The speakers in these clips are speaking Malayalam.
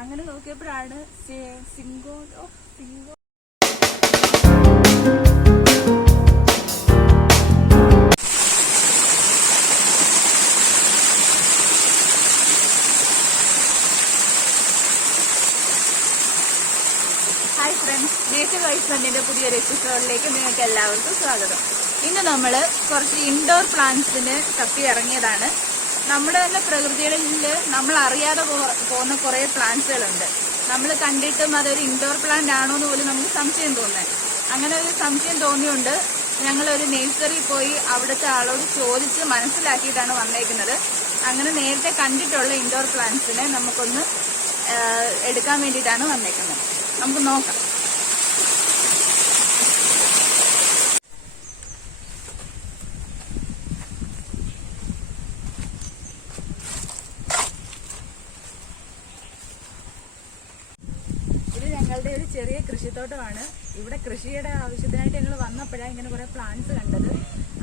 അങ്ങനെ നോക്കിയപ്പോഴാണ് സിംഗോ ഹായ് ഫ്രണ്ട്സ്, നേച്ചർ വൈസ് ഫ്രണ്ടിന്റെ പുതിയൊരു എപ്പിസോഡിലേക്ക് നിങ്ങൾക്ക് എല്ലാവർക്കും സ്വാഗതം. ഇന്ന് നമ്മൾ കുറച്ച് ഇൻഡോർ പ്ലാന്റ്സിന് തപ്പി ഇറങ്ങിയതാണ്. നമ്മുടെ തന്നെ പ്രകൃതിയിൽ നമ്മൾ അറിയാതെ പോകുന്ന കുറേ പ്ലാന്റ്സുകളുണ്ട്. നമ്മൾ കണ്ടിട്ടും അതൊരു ഇൻഡോർ പ്ലാന്റ് ആണോ എന്ന് പോലും നമുക്ക് സംശയം തോന്നുന്നത്. അങ്ങനെ ഒരു സംശയം തോന്നിയുകൊണ്ട് ഞങ്ങളൊരു നേഴ്സറി പോയി അവിടുത്തെ ആളോട് ചോദിച്ച് മനസ്സിലാക്കിയിട്ടാണ് വന്നേക്കുന്നത്. അങ്ങനെ നേരത്തെ കണ്ടിട്ടുള്ള ഇൻഡോർ പ്ലാന്റ്സിനെ നമുക്കൊന്ന് എടുക്കാൻ വേണ്ടിയിട്ടാണ് വന്നേക്കുന്നത്. നമുക്ക് നോക്കാം. ഇത് ഞങ്ങളുടെ ഒരു ചെറിയ കൃഷിത്തോട്ടമാണ്. ഇവിടെ കൃഷിയുടെ ആവശ്യത്തിനായിട്ട് ഞങ്ങൾ വന്നപ്പോഴാണ് ഇങ്ങനെ കുറെ പ്ലാന്റ്സ് കണ്ടത്.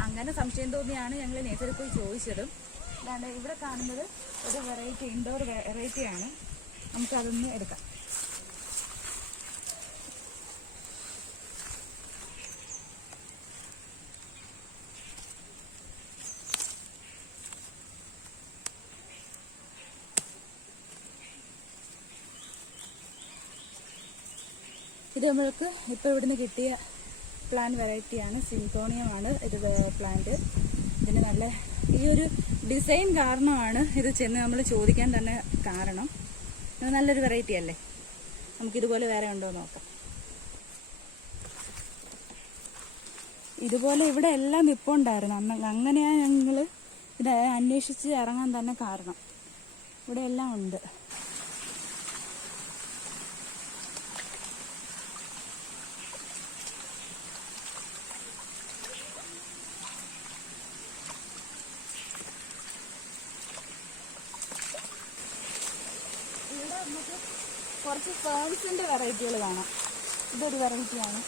അങ്ങനെ സംശയം തോന്നിയാണ് ഞങ്ങൾ നേച്ചറിൽ പോയി ചോദിച്ചതും. അതാണ് ഇവിടെ കാണുന്നത് ഒരു വെറൈറ്റി ഇൻഡോർ വെറൈറ്റിയാണ്. നമുക്കതൊന്ന് എടുക്കാം. ഇത് നമ്മൾക്ക് ഇപ്പോൾ ഇവിടുന്ന് കിട്ടിയ പ്ലാന്റ് വെറൈറ്റിയാണ്. സിങ്കോണിയമാണ് ഇത് പ്ലാന്റ്. ഇതിന് നല്ല ഈ ഒരു ഡിസൈൻ കാരണമാണ് ഇത് ചെന്ന് നമ്മൾ ചോദിക്കാൻ തന്നെ കാരണം. ഇത് നല്ലൊരു വെറൈറ്റി അല്ലേ? നമുക്കിതുപോലെ വേറെ ഉണ്ടോ എന്ന് നോക്കാം. ഇതുപോലെ ഇവിടെ എല്ലാം നിപ്പുണ്ടായിരുന്നു. അങ്ങനെയാണ് ഞങ്ങൾ ഇത് അന്വേഷിച്ച് ഇറങ്ങാൻ തന്നെ കാരണം. ഇവിടെ എല്ലാം ഉണ്ട്. നമുക്ക് കുറച്ച് ഫേൺസിന്റെ വെറൈറ്റികൾ കാണാം. ഇതൊരു വെറൈറ്റിയാണ്.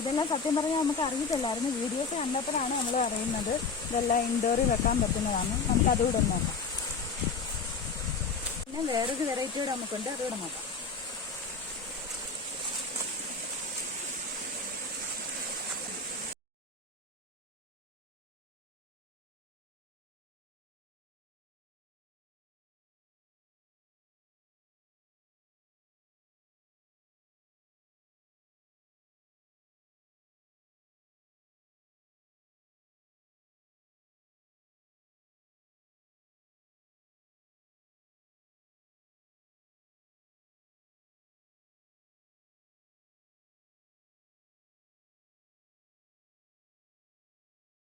ഇതെല്ലാം സത്യം പറഞ്ഞാൽ നമുക്ക് അറിയത്തില്ലായിരുന്നു. വീഡിയോസ് കണ്ടപ്പോഴാണ് നമ്മൾ അറിയുന്നത് ഇതെല്ലാം ഇൻഡോറിൽ വെക്കാൻ പറ്റുന്നതാണ്. നമുക്ക് അതുകൂടെ നോക്കാം. പിന്നെ വേറൊരു വെറൈറ്റി കൂടെ നമുക്കുണ്ട്, അതുകൂടെ നോക്കാം.